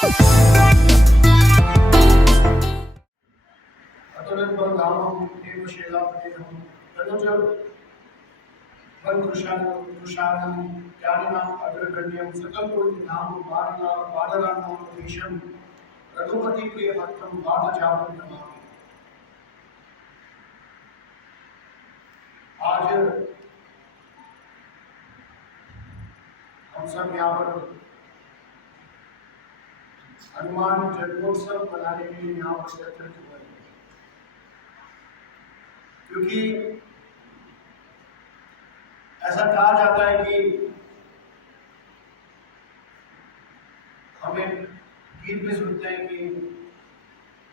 अतुलितबलधामं देवशैलापतिं तनुजवनकृशानं ज्ञानिनाम् अग्रगण्यं सकलगुणनिधानं बालरामाधीशं रघुपतिप्रियभक्तं वादजातं नमामि। आज हम सब यहाँ पर हनुमान जन्मोत्सव मनाने के लिए यहाँ पर एकत्रित हुए हैं, क्योंकि ऐसा कहा जाता है कि हम एक गीत भी सुनते हैं कि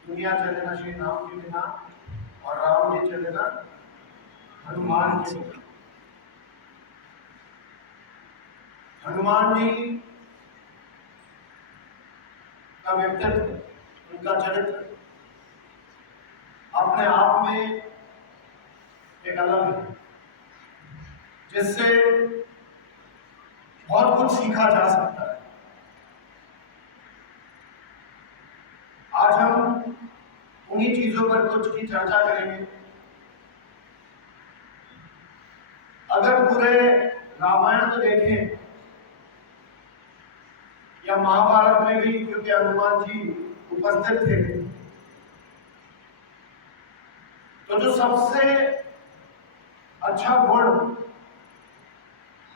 दुनिया चले ना श्री राम के बिना और राम जी चले ना हनुमान के बिना। हनुमान जी का व्यक्तित्व, उनका चरित्र अपने आप में एक अलग है, जिससे बहुत कुछ सीखा जा सकता है। आज हम उन्हीं चीजों पर कुछ की चर्चा करेंगे। अगर पूरे रामायण को देखें या महाभारत में भी, क्योंकि हनुमान जी उपस्थित थे, तो जो सबसे अच्छा गुण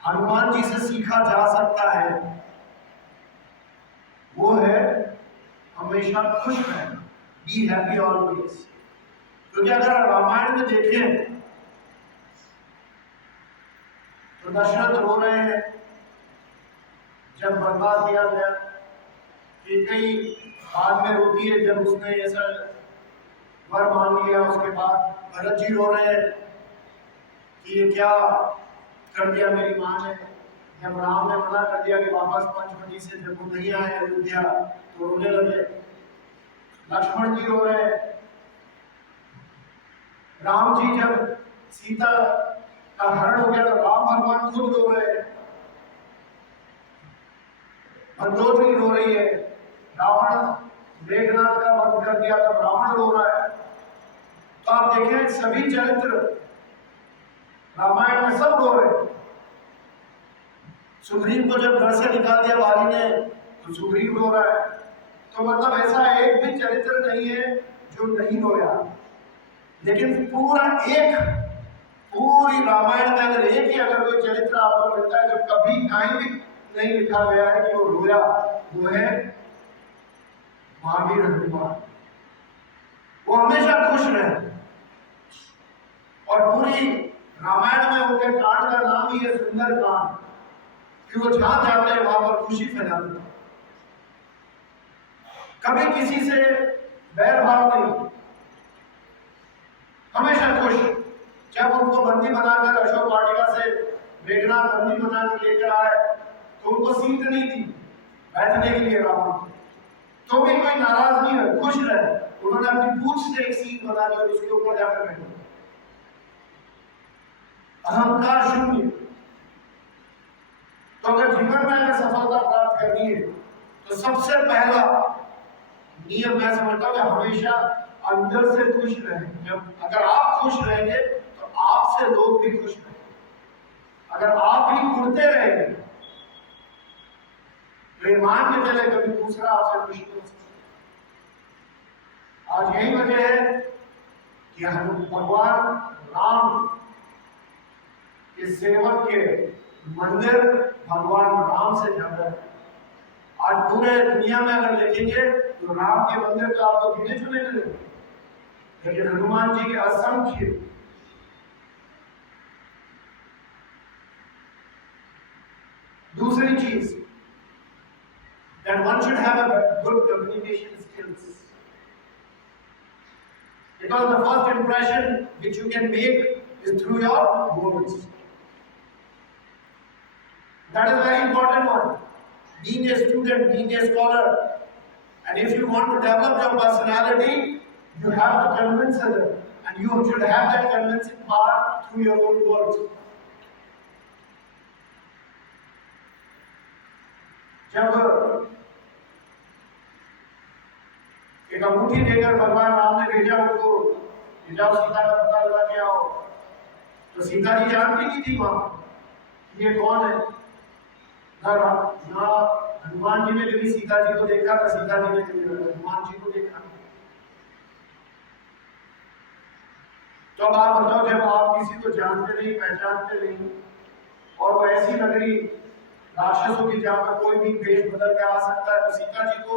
हनुमान जी से सीखा जा सकता है वो है हमेशा खुश रहना, बी हैप्पी ऑलवेज। क्योंकि अगर रामायण में देखें तो दशरथ रो रहे हैं जब बर्बाद किया गया, कई बाद में रोती है जब उसने ऐसा वर मांग लिया। उसके बाद भरत जी रो रहे हैं कि ये क्या कर दिया मेरी माँ ने। जब राम ने मना कर दिया कि वापस पंचवटी से जब वो नहीं आए अयोध्या तो रोने लगे। लक्ष्मण जी रो रहे हैं। राम जी जब सीता का हरण हो गया तो राम भगवान खुद रो रहे हैं। मंदोदरी रो रही है। रावण मेघनाथ का वध कर दिया तब रावण रो रहा है। तो आप देखें सभी चरित्र रामायण में सब रो रहे हैं। सुग्रीव को जब घर से निकाल दिया वाली ने तो सुग्रीव रो रहा है। तो मतलब ऐसा एक भी चरित्र नहीं है जो नहीं रोया। लेकिन पूरी रामायण में अगर एक ही अगर कोई चरित्र आपको मिलता है जो कभी कहीं भी नहीं लिखा गया है कि वो रोया, वो है महावीर हनुमान। वो हमेशा खुश रहे और पूरी रामायण में उनके कांड का नाम ही है सुंदर कांड, कि वो जहां जाते हैं वहां पर खुशी फैलाते हैं। कभी किसी से बैर भाव नहीं, हमेशा खुश। जब उनको बंदी बनाकर अशोक वाटिका से मेघनाथ बंदी बनाकर लेकर आए तो उनको सीट नहीं थी बैठने के लिए रावण, तो भी कोई नाराज नहीं है, खुश रहे। उन्होंने अपनी पूंछ से एक सीट बना ली और उसके ऊपर जाकर बैठे। अहंकार शून्य। तो अगर जीवन में अगर सफलता प्राप्त करनी है तो सबसे पहला नियम मैं समझता हूं कि हमेशा अंदर से खुश रहें। जब अगर आप खुश रहेंगे तो आपसे लोग भी खुश रहेंगे। अगर आप ही घुटते रहेंगे तो मान के चले कभी दूसरा आपसे खुश नहीं हो सकता। आज यही वजह है कि भगवान राम के सेवक के मंदिर भगवान राम से ज्यादा है। आज पूरे दुनिया में अगर देखेंगे तो राम के मंदिर तो आपको गिने चुने मिलेंगे, लेकिन हनुमान जी के असंख्य। दूसरी चीज, that one should have a good communication skills, because the first impression which you can make is through your words. That is a very important one. Being a student, being a scholar, and if you want to develop your personality, you have to convince others, and you should have that convincing power through your own words. जब एक अंगूठी देकर भगवान राम ने भेजा उनको कि जाओ सीता का पता लगा के आओ। तो सीता जी जानती नहीं थी वहां ये कौन है। ना हनुमान जी ने कभी सीता जी को देखा, ना सीता जी ने कभी हनुमान जी को देखा। तो अब आप बताओ, जब आप किसी को जानते नहीं, पहचानते नहीं, और वो ऐसी नगरी राक्षसों की जहां पर कोई भी भेष बदल के आ सकता है, तो सीता जी को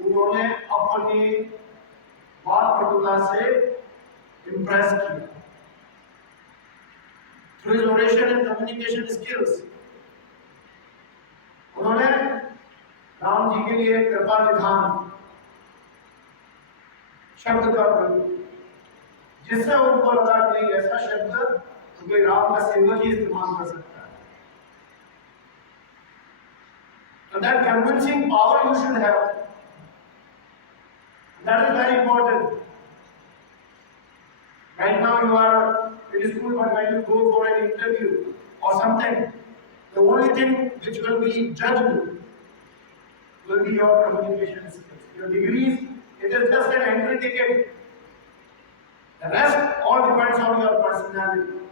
उन्होंने अपनी बात पटुता से इम्प्रेस किया through his oration and communication skills. उन्होंने राम जी के लिए कृपा निधान शब्द का प्रयोग, जिससे उनको लगा कि ऐसा शब्द तो कोई राम का सेवक ही इस्तेमाल कर सकता है। So that convincing power you should have. That is very important. Right now you are in school, but when you go for an interview or something, the only thing which will be judged will be your communication skills. Your degrees, it is just an entry ticket. The rest all depends on your personality,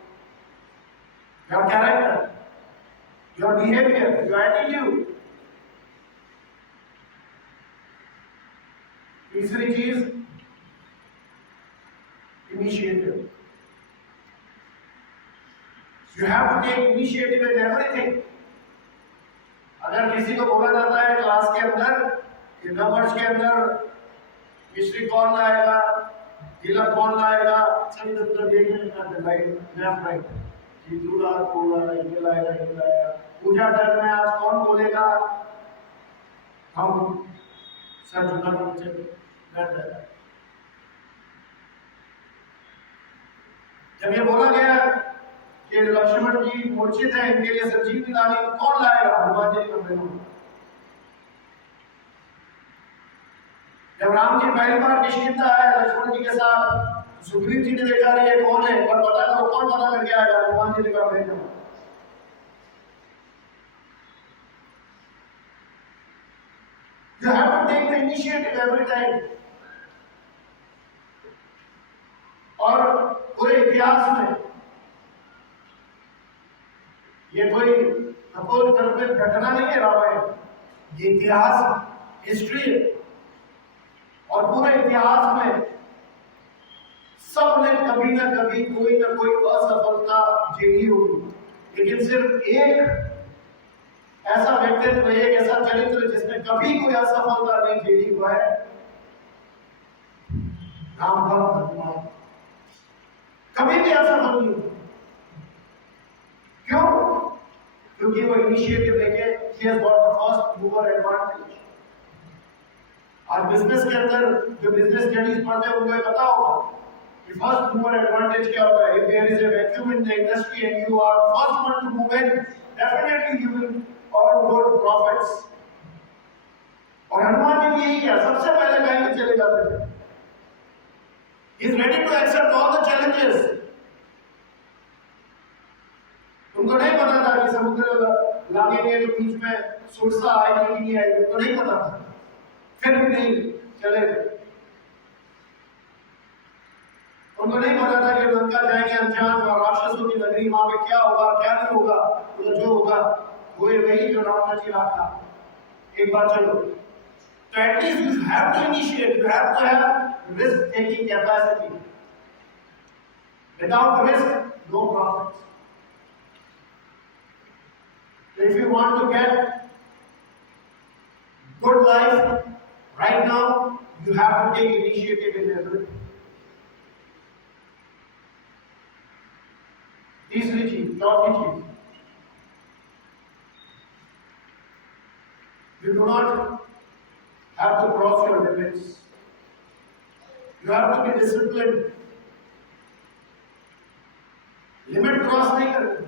your character, your behavior, your attitude. तीसरी चीज initiative. You have to take initiative in everything. अगर किसी को बोला जाता है class के अंदर कि नंबर्स के अंदर मिश्री कौन लाएगा, तिलक कौन लाएगा, सभी इधर देखने लगता है, राइट लेफ्ट राइट, ये दूल्हा कौन लाएगा, ये लाएगा, ये लाएगा। पूजा टाइम में आज कौन बोलेगा, हम सर झुका के नीचे बैठ जाता है। जब ये बोला गया कि लक्ष्मण जी मूर्छित है, इनके लिए संजीवनी डाली, कौन लाएगा, हनुमान जी को भेजना। जब राम जी पहली बार किष्किंधा आए लक्ष्मण जी के साथ, सुग्रीव जी ने देखा ये कौन है, और पता करो कौन पता करके आएगा, हनुमान जी ने कहा भेजना। You have to take the initiative every time. और पूरे इतिहास में ये कोई कल्पित घटना नहीं है रामायण, ये इतिहास हिस्ट्री है। और पूरे इतिहास में सबने कभी ना कभी कोई ना कोई असफलता झेली होगी, लेकिन सिर्फ एक ऐसा व्यक्तित्व, एक ऐसा चरित्र जिसने कभी कोई असफलता नहीं झेली, हुआ है राम भक्त हनुमान। कभी भी असफल नहीं हुआ। क्यों? क्योंकि वो इनिशिएटिव लेके he has got the first mover advantage। आज बिजनेस के अंदर जो बिजनेस स्टडीज पढ़ते हैं उनको ये पता होगा कि फर्स्ट मूवर एडवांटेज क्या होता है। If there is a vacuum in the industry and you are the first one to move in, definitely you will earn good profits। और हनुमान जी भी यही है, सबसे पहले कहीं पे चले जाते थे। He is ready to accept all the challenges। उनको नहीं पता था कि समुद्र लागेंगे तो बीच में सुरसा आएगी कि नहीं आएगी, उनको नहीं पता था, फिर भी नहीं चले गए। उनको नहीं पता था कि लंका जाएंगे अनजान और राक्षसों की नगरी, वहां पे क्या होगा क्या नहीं होगा, तो जो होगा वो वही जो राम ने चिरा था। एक बार चलो, तो at least you have to initiate, you have to have risk taking capacity. Without risk no profits. If you want to get good life right now, you have to take initiative in everything. तीसरी चीज, चौथी चीज, you do not have to cross your limits. You have to be disciplined. Limit cross नहीं करनी।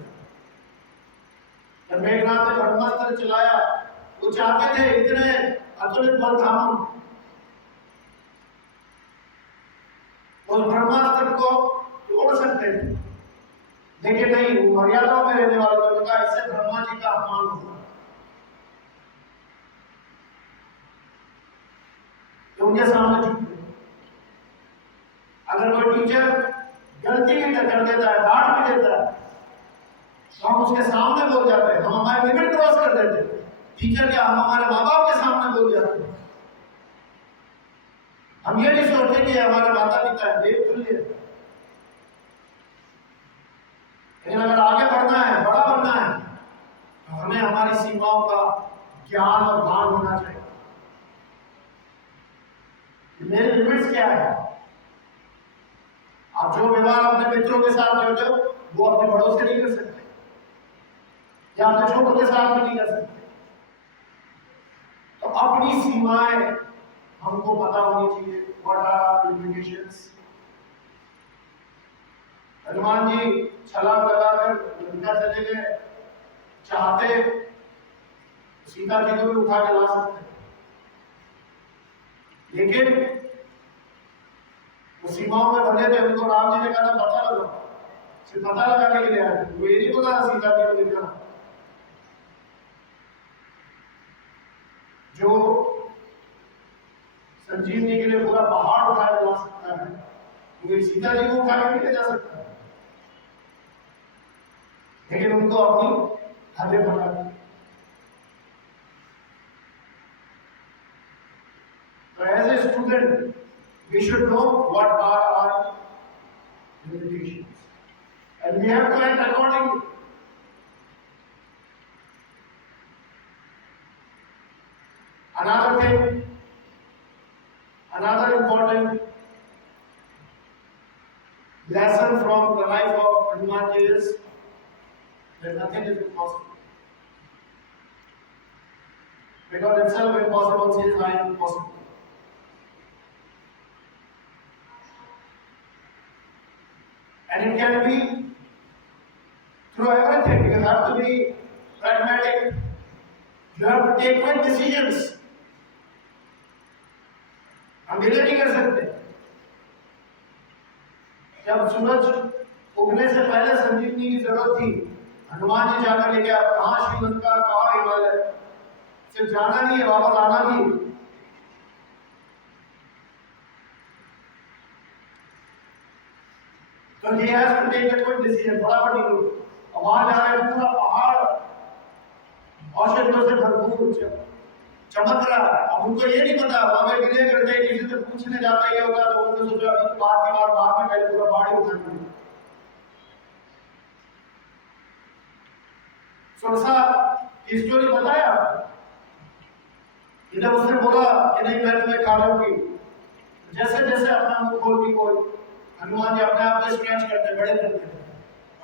जब मेघनाथ ने ब्रह्मास्त्र चलाया, वो चाहते थे इतने अतुलित बल था उस ब्रह्मास्त्र को तोड़ सकते थे, लेकिन नहीं, वो मर्यादाओं में रहने वालों को कहा इससे ब्रह्मा जी का अपमान होगा। उनके सामने झुक गए। टीचर गलती भी कर देता है, डांट भी देता है, तो हम उसके सामने बोल जाते हैं, हम हमारे लिमिट क्रॉस कर देते हैं। टीचर क्या, हम हमारे माँ बाप के सामने बोल जाते हैं। हम ये नहीं सोचते कि हमारे माता पिता है, देवतुल्य। लेकिन अगर आगे बढ़ना है, बड़ा बनना है, तो हमें हमारी सीमाओं का ज्ञान और भान होना चाहिए। मेरे लिमिट्स क्या है? आप जो व्यवहार अपने मित्रों के साथ करते हो वो अपने बड़ों से नहीं कर सकते, या अपने छोटों के साथ भी नहीं कर सकते। तो अपनी सीमाएं हमको पता होनी चाहिए। What are limitations? Hanuman ji छलांग लगाकर लंका चले गए, चाहते सीता जी को भी उठा के ला सकते, लेकिन वो सीमाओं में बंधे थे। उनको राम जी ने कहा पता लगा, सिर्फ पता लगाने के लिए आए थे, वो ये नहीं बोला सीता जी को देखा। जो संजीवनी के लिए पूरा पहाड़ उठाया जा सकता है, वो सीता जी को उठा के नहीं ले जा सकता, लेकिन उनको अपनी हदें बता दी। So as a student, we should know what are our limitations, and we have to act accordingly. Another thing, another important lesson from the life of Hanuman ji is that nothing is impossible. Because itself impossible says I am impossible. And it can be through everything. You have to be pragmatic. You have to take quick decisions. हम delay नहीं कर सकते। जब सूरज उगने से पहले संजीवनी की जरूरत थी, हनुमान जी जाकर लेके आप कहाँ श्रीलंका, कहाँ हिमालय, सिर्फ जाना नहीं है, वापस आना भी है। तो he has to take a quick decision, फटाफट निकलो। और वहां जा रहे हैं, पूरा पहाड़ औषधियों से भरपूर चमक रहा है। अब उनको ये नहीं पता, वहां पे डिले करते हैं, किसी से पूछने जाते ये होता, तो उन्होंने सोचा अभी तो बात की बात बाद में, पहले पूरा पहाड़ ही उठा लिया। सुरसा की स्टोरी बताया, इधर उसने बोला कि नहीं मैं तुम्हें खा लूंगी। जैसे जैसे अपना मुंह खोलती कोई, हनुमान जी अपने आप को स्ट्रेच करते, बड़े करते,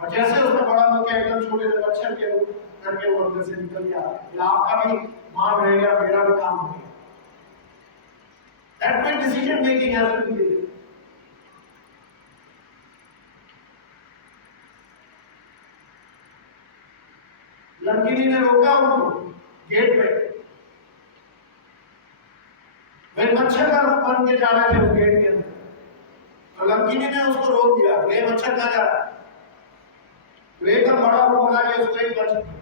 और जैसे उसने बड़ा मुंह किया, एकदम छोटे से बच्चे के रूप करके वो अंदर से निकल गया। ये आपका भी मान रहेगा, मेरा भी काम हो गया। That quick decision making has to be there. Lankini ने रोका उनको गेट पे, वे मच्छर का रूप बन के जा रहे थे उस गेट के अंदर, तो लंकिनी ने उसको रोक दिया, वे मच्छर ना जा रहा, तो एकदम बड़ा रूप बना के उसको एक मच्छर।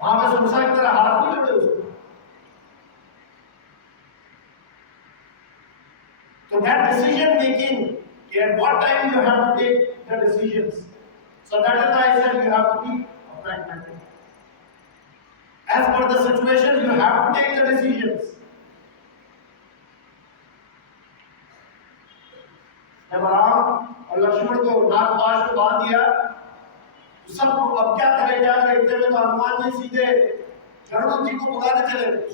वहां पे सुरसा की तरह हाथ नहीं जोड़े उसको। So that decision making, at what time you have to take the decisions. So that is why I said you have to be pragmatic. As per the situation, you have to take the decisions. जब राम और लक्ष्मण को नागपाश को बांध दिया, तो सब अब क्या करे, क्या देखते हुए तो हनुमान जी सीधे गरुड़ जी को बुलाने चले गए।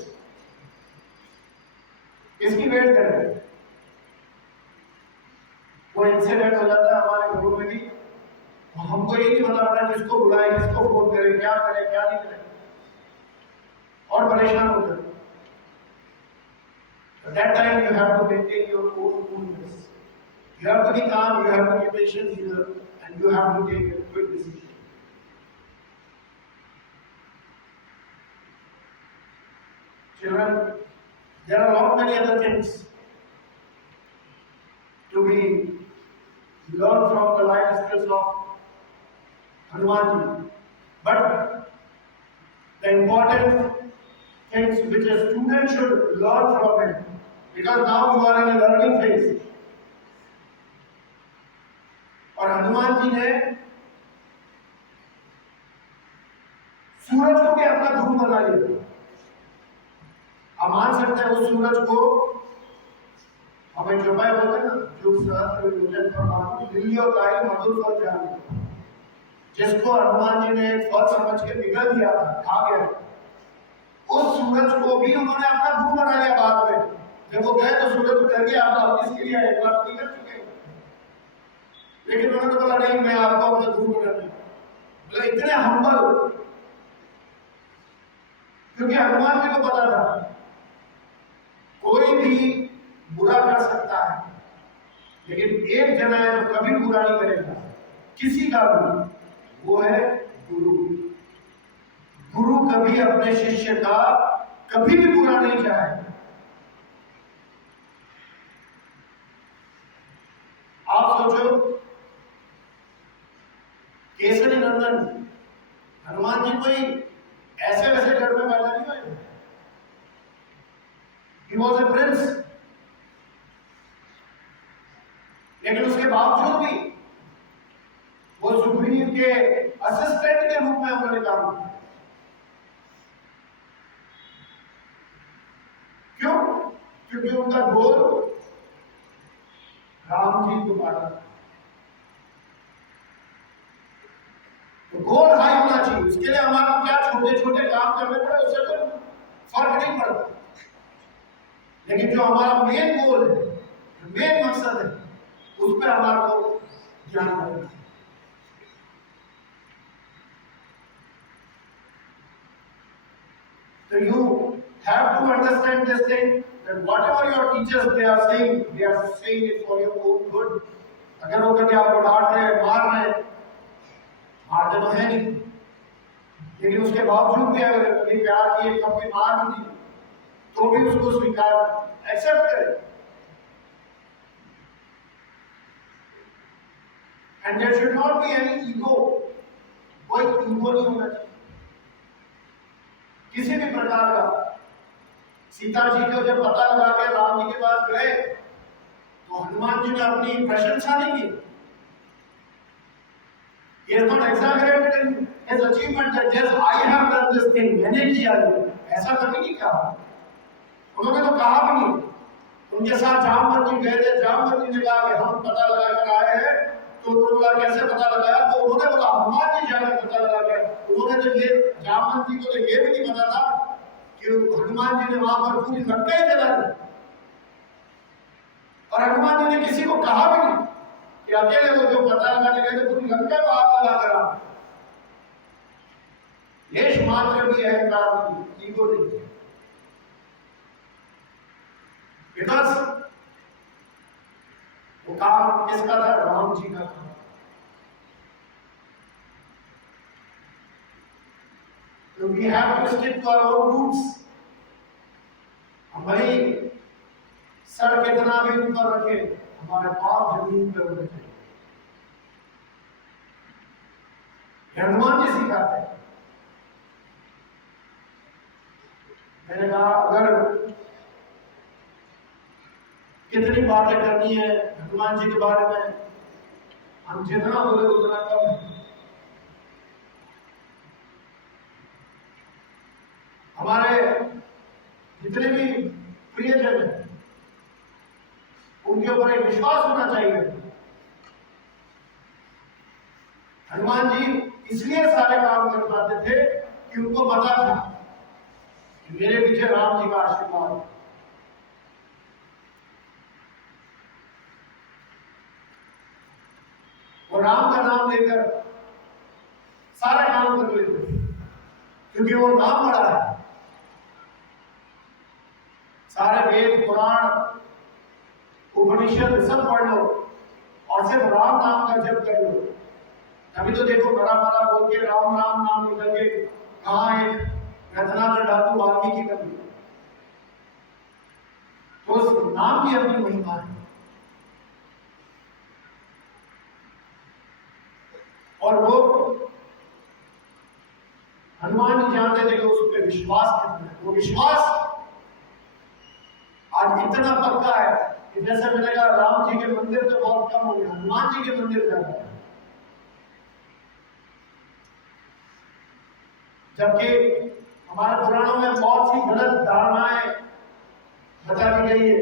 इसकी वेट कर रहे, वो इंसिडेंट हो जाता है हमारे घरों में भी, हमको ये नहीं पता पड़ा किसको बुलाए, किसको फोन करे, क्या करे, क्या नहीं करे, और परेशान होते हैं। At that time you have to maintain your own coolness. You have to be calm, you have to be patient here, and you have to take a quick decision. Children, there are a lot many other things to be learned from the life skills of Hanuman ji. But the important things which a student should learn from him because now you are in a learning phase. और हनुमान जी ने सूरज को भी अपना गुरु बना लिया। आप मान सकते हैं उस सूरज को हमें चौपाई बोलते हैं ना, जो सहस्त्र योजन पर लिल्ली और ताई मधुर फल जाने, जिसको हनुमान जी ने एक फल समझ के निगल दिया, खा गया, उस सूरज को भी उन्होंने अपना गुरु बना लिया। बाद में जब वो गए तो सूरज उतर गया, आप इसके लिए एक बार कर चुके हैं, लेकिन उन्होंने बोला नहीं, मैं आपको अपना गुरु बनाना। बोले इतने हम्बल, क्योंकि हनुमान जी को पता था कोई भी बुरा कर सकता है, लेकिन एक जना है जो कभी बुरा नहीं करेगा किसी का भी, वो है गुरु। गुरु कभी अपने शिष्य का कभी भी बुरा नहीं चाहे। आप सोचो, केसरी नंदन हनुमान जी कोई ऐसे वैसे घर में पैदा नहीं हुए। He was a prince, लेकिन उसके बावजूद भी वो सुग्रीव के असिस्टेंट के रूप में उन्होंने काम किया। क्यों? क्योंकि उनका गोल राम जी को मारना। तो गोल हाई होना चाहिए। उसके लिए हमारा क्या छोटे छोटे काम करने पड़े, उससे कोई फर्क नहीं पड़ता, लेकिन जो हमारा मेन गोल है, मेन मकसद है, उस पर हमारा को ध्यान रखना है। So you have to understand this thing, that whatever your teachers they are saying it for your own good. अगर वो कभी आपको डांट रहे हैं, मार रहे हैं, मारते तो है नहीं, लेकिन उसके बावजूद भी अगर कभी प्यार किए, कभी मार दी, तो भी उसको स्वीकार एक्सेप्ट करें। And there should not be any ego, कोई ईगो नहीं होना चाहिए किसी भी प्रकार का। सीता जी को जब पता लगा के राम जी के पास गए, तो हनुमान जी ने अपनी प्रशंसा नहीं की। He has not exaggerated in his achievement that yes, I have done this thing, मैंने किया, ऐसा कभी नहीं कहा। उन्होंने तो कहा भी नहीं। उनके साथ जामवंत जी गए थे, जामवंत जी ने कहा कि हम पता लगा कर आए हैं, तो उन्होंने कैसे पता लगाया? तो उन्होंने बोला हनुमान जी जाकर पता लगा गया। उन्होंने तो ये जामवंत जी को तो ये भी नहीं पता था कि हनुमान जी ने वहां पर पूरी लंका ही जला दी, और हनुमान जी ने किसी को कहा भी नहीं कि अकेले वो जो पता लगाने गए थे पूरी लंका को आग लगा कर आ। लेश मात्र भी अहंकार नहीं, ईगो नहीं, बिकॉज वो काम किसका था? राम जी का था। तो we have to stick to our own roots. हम भले सर कितना भी ऊपर रखे, हमारे पांव जमीन पर होने चाहिए। हनुमान जी सिखाते हैं। मैंने कहा अगर कितनी बातें करनी है हनुमान जी के बारे में, हम जितना बोले उतना कम है। हमारे जितने भी प्रियजन हैं, उनके ऊपर एक विश्वास होना चाहिए। हनुमान जी इसलिए सारे काम कर पाते थे कि उनको पता था कि मेरे पीछे राम जी का आशीर्वाद है। वो राम का नाम लेकर सारा काम कर लेते, क्योंकि वो नाम बड़ा है। सारे वेद पुराण उपनिषद सब पढ़ लो और सिर्फ राम नाम का जप कर लो। अभी तो देखो बड़ा बड़ा बोल के राम राम नाम निकल के कहाँ एक रत्नाकर धातु वाल्मीकि कर दी। तो उस नाम की अपनी महिमा है। और वो हनुमान जी जानते थे कि उस पर विश्वास करना है। वो विश्वास आज आज इतना पक्का है कि जैसे मैंने कहा राम जी के मंदिर तो बहुत कम हो गए, हनुमान जी के मंदिर ज्यादा है। जबकि हमारे पुराणों में बहुत सी गलत धारणाएं बता दी गई है,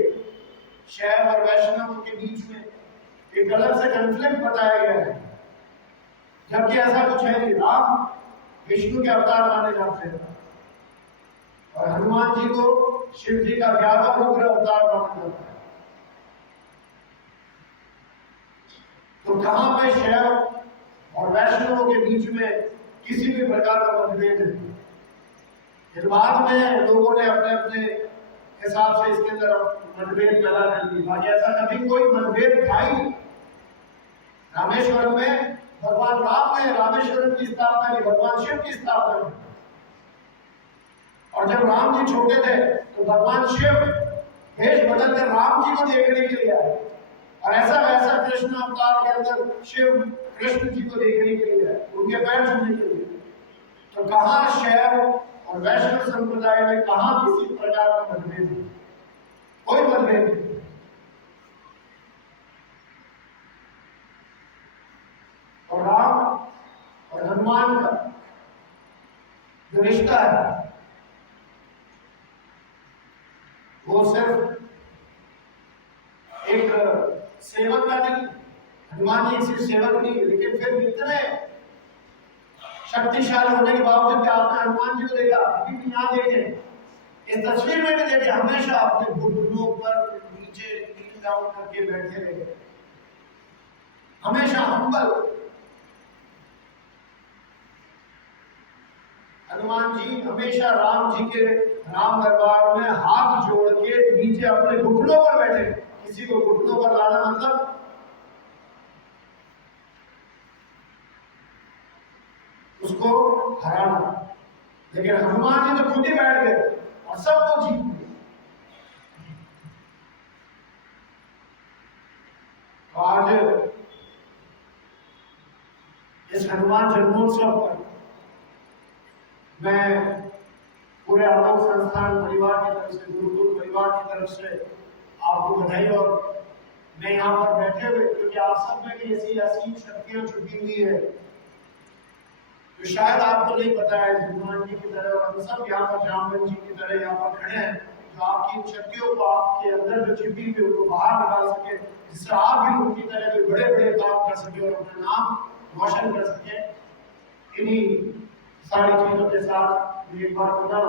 शैव और वैष्णव के बीच में एक अलग से कॉन्फ्लिक्ट बताया गया है, जबकि ऐसा कुछ है नहीं। राम विष्णु के अवतार माने जाते हैं और हनुमान जी को शिव जी का 11वां रुद्र अवतार माना जाता है। तो कहां पे शैव और वैष्णव के बीच में किसी भी प्रकार का मतभेद है? फिर बाद में लोगों ने अपने अपने हिसाब से इसके अंदर मतभेद पैदा कर दी। बाकी ऐसा कभी कोई मतभेद था ही नहीं। रामेश्वरम में भगवान राम ने रामेश्वरम की स्थापना की, भगवान शिव की स्थापना की। और जब राम जी छोटे थे तो भगवान शिव भेष बदलकर राम जी को देखने के लिए आए, और ऐसा वैसा कृष्ण अवतार के अंदर शिव कृष्ण जी को देखने के लिए आए, उनके पैर छूने के लिए। तो कहां शैव और वैष्णव संप्रदाय में कहां किसी प्रकार का मतभेद है? कोई मतभेद नहीं। और राम और हनुमान का जो रिश्ता है वो सिर्फ एक सेवक का नहीं, हनुमान जी सिर्फ सेवक नहीं, लेकिन फिर इतने शक्तिशाली होने के बावजूद भी आपने हनुमान जी को देखा, अभी भी यहाँ देखें, इस तस्वीर में भी देखें, हमेशा अपने घुटनों पर नीचे नील डाउन करके बैठे रहे, हमेशा हम्बल। हनुमान जी हमेशा राम जी के राम दरबार में हाथ जोड़ के नीचे अपने घुटनों पर बैठे। किसी को घुटनों पर लाना मतलब उसको हराना, लेकिन हनुमान जी तो खुद ही बैठ गए और सबको जीत गए। आज इस हनुमान जन्मोत्सव पर मैं पूरे आलोक संस्थान परिवार की तरफ से, गुरुकुल परिवार की तरफ से आपको बधाई। और मैं यहाँ पर बैठे हुए क्योंकि आप सब में भी ऐसी असीम शक्तियां छुपी हुई है जो शायद आपको नहीं पता है। हनुमान जी की तरह और हम सब यहाँ पर जामवंत जी की तरह यहाँ पर खड़े हैं, जो आपकी इन शक्तियों को आपके अंदर जो छिपी हुई है उनको बाहर निकाल सके, जिससे आप भी उनकी तरह के बड़े बड़े काम कर सके और अपना नाम रोशन कर सके। इन्हीं सारी चीजों के साथ एक बार पुनः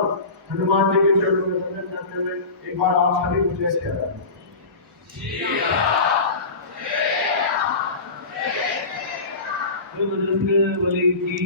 हनुमान जी के चरणों में वंदन करते हुए एक बार आप सभी को जय श्री राम। बजरंग बली की